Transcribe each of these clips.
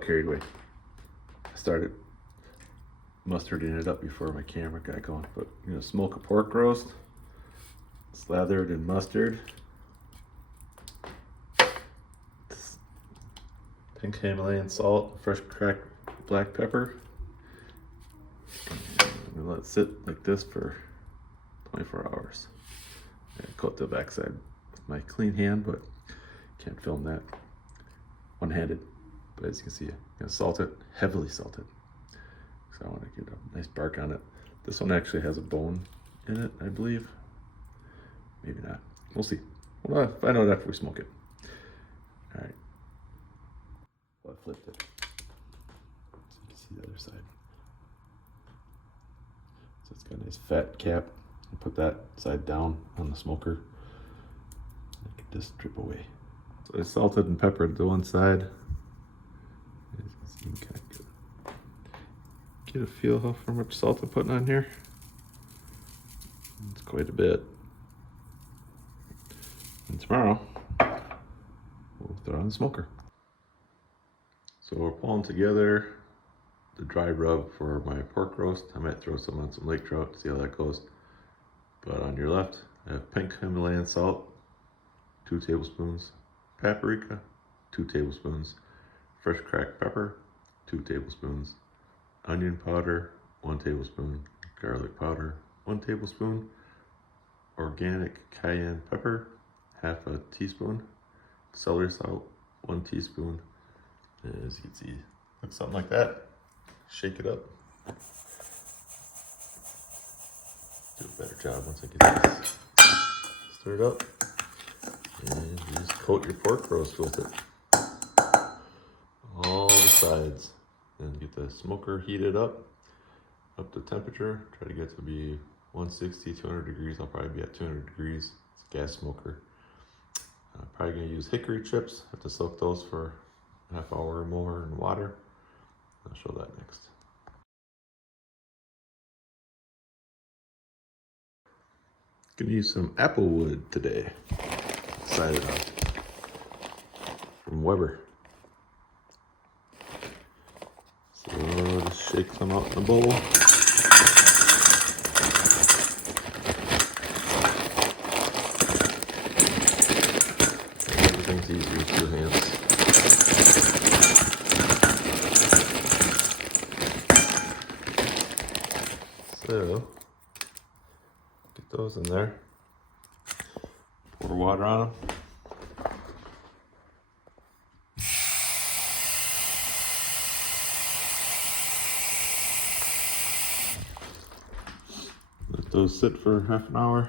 carried away. I started mustarding it up before my camera got going. But you know, smoke a pork roast, slathered in mustard, pink Himalayan salt, fresh cracked black pepper. And let it sit like this for 24 hours. I coat the backside with my clean hand, but can't film that one-handed. But as you can see, I'm gonna salt it, heavily salted. So I want to get a nice bark on it. This one actually has a bone in it, I believe. Maybe not. We'll see. We'll find out after we smoke it. All right. Well, I flipped it so you can see the other side. So it's got a nice fat cap. I'll put that side down on the smoker. I can just drip away. So I salted and peppered the one side. As you can see, you can kind of get a feel how much salt I'm putting on here. It's quite a bit. And tomorrow, we'll throw it on the smoker. So we're pulling together the dry rub for my pork roast. I might throw some on some lake trout, see how that goes. But on your left, I have pink Himalayan salt, 2 tablespoons, paprika, 2 tablespoons, fresh cracked pepper, 2 tablespoons, onion powder, 1 tablespoon, garlic powder, 1 tablespoon, organic cayenne pepper, half a teaspoon, celery salt, 1 teaspoon. As you can see, looks something like that. Shake it up. Do a better job once I get this stirred up. And you just coat your pork roast with it. All the sides. And get the smoker heated up to temperature. Try to get to be 160, 200 degrees. I'll probably be at 200 degrees. It's a gas smoker. I'm probably going to use hickory chips. Have to soak those for a half hour or more in water. I'll show that next. Gonna use some apple wood today. Excited about it. From Weber. So just shake some out in a bowl. Everything's easier with 2 hands. So get those in there. Pour water on them. Let those sit for half an hour.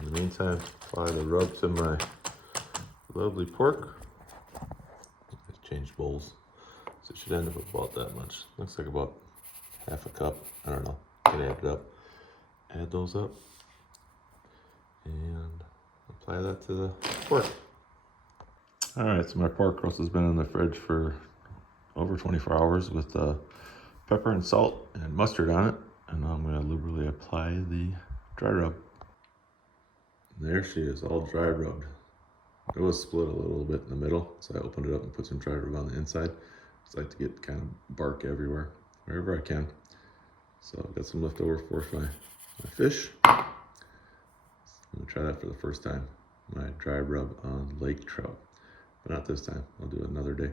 In the meantime, apply the rub to my lovely pork. Just change bowls. So it should end up about that much. Looks like about half a cup. I don't know. Can add it up. Add those up. And apply that to the pork. Alright, so my pork roast has been in the fridge for over 24 hours with pepper and salt and mustard on it. And now I'm going to liberally apply the dry rub. There she is, all dry rubbed. It was split a little bit in the middle, so I opened it up and put some dry rub on the inside. I just like to get kind of bark everywhere, wherever I can. So I've got some leftover for my fish. I'm gonna try that for the first time. My dry rub on lake trout, but not this time. I'll do it another day.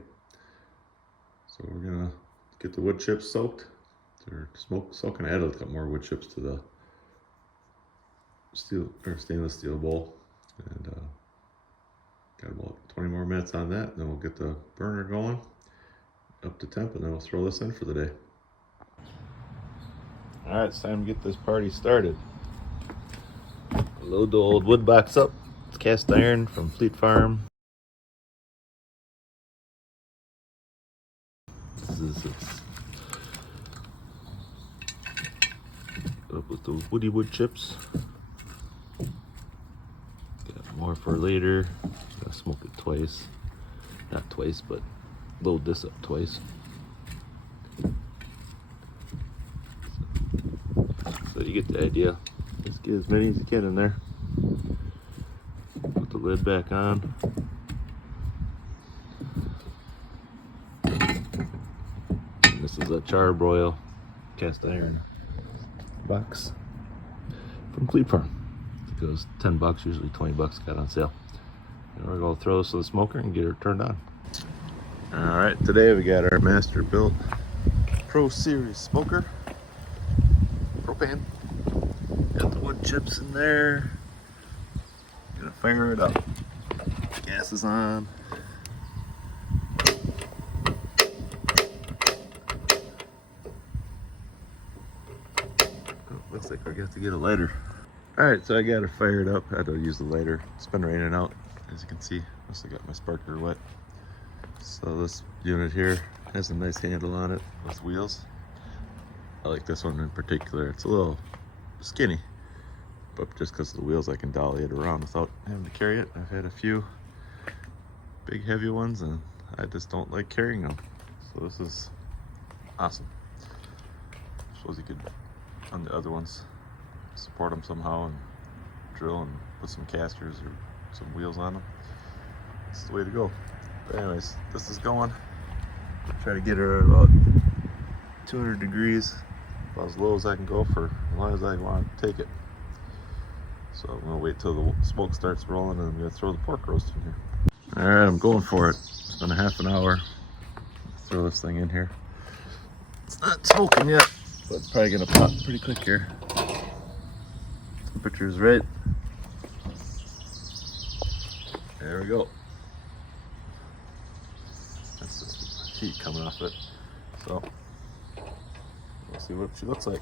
So we're gonna get the wood chips soaked. They're soaking. I added a couple more wood chips to the stainless steel bowl, and got about 20 more minutes on that. Then we'll get the burner going up to temp, and then we'll throw this in for the day. All right, it's time to get this party started. Load the old wood box up. It's cast iron from Fleet Farm. This is its up with the woody wood chips. Got more for later. Gotta smoke it twice. Not twice, but load this up twice. So you get the idea. Just get as many as you can in there. Put the lid back on. is a Char-Broil cast iron box from Fleet Farm. It goes $10, usually $20, got on sale. And we're gonna throw this in the smoker and get her turned on. All right, today we got our master built Pro Series smoker, propane. Got the wood chips in there. Gonna fire it up. Gas is on. Oh, looks like I got to get a lighter. All right, so I got it fired up. I had to use the lighter. It's been raining out, as you can see. Must have got my sparker wet. So this unit here has a nice handle on it with wheels. I like this one in particular. It's a little skinny, but just because of the wheels I can dolly it around without having to carry it. I've had a few big heavy ones and I just don't like carrying them. So this is awesome. I suppose you could, on the other ones, support them somehow and drill and put some casters or some wheels on them. It's the way to go. But anyways, this is going. Try to get her at about 200 degrees, about as low as I can go for as long as I want to take it. So I'm gonna wait till the smoke starts rolling and I'm gonna throw the pork roast in here. All right, I'm going for it. It's been a half an hour. Throw this thing in here. It's not smoking yet, but it's probably gonna pop pretty quick here. Temperature's right. There we go. That's the heat coming off it. So we'll see what she looks like.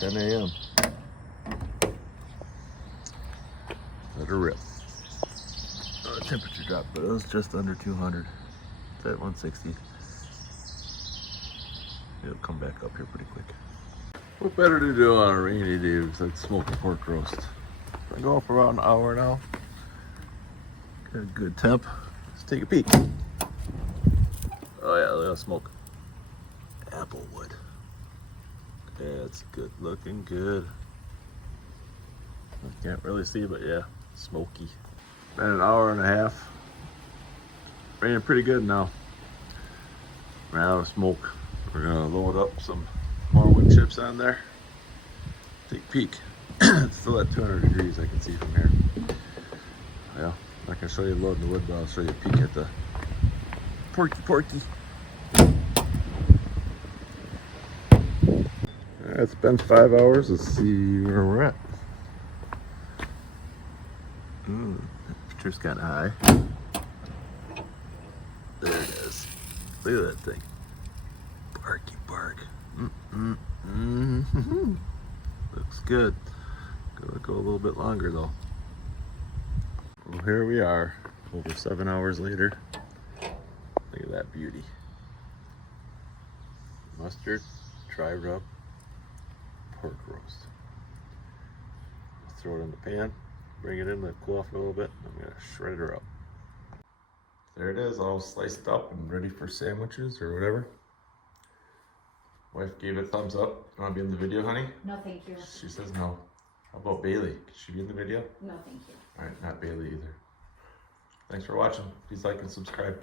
10 a.m. Let her rip. Oh, the temperature dropped, but it was just under 200. It's at 160. It'll come back up here pretty quick. What better to do on a rainy day besides smoke a pork roast? Been going for about an hour now. Got a good temp. Let's take a peek. Oh yeah, look at the smoke. Applewood. Yeah, it's good looking, good. I can't really see, but yeah, smoky. Been an hour and a half. Raining pretty good now. Ran out of smoke. We're gonna load up some more wood chips on there. Take a peek. It's still at 200 degrees, I can see from here. Yeah, I'm not gonna show you loading the wood, but I'll show you a peek at the porky. It's been 5 hours. Let's see where we're at. Temperature's kind of high. There it is. Look at that thing. Barky bark. Looks good. Gonna go a little bit longer though. Well, here we are, over 7 hours later. Look at that beauty. Mustard, dry rub, pork roast. Throw it in the pan, bring it in, let it cool off a little bit. I'm gonna shred her up. There it is, all sliced up and ready for sandwiches or whatever. Wife gave it a thumbs up. You wanna be in the video, honey? No, thank you. She says no. How about Bailey? Can she be in the video? No, thank you. All right, not Bailey either. Thanks for watching. Please like and subscribe.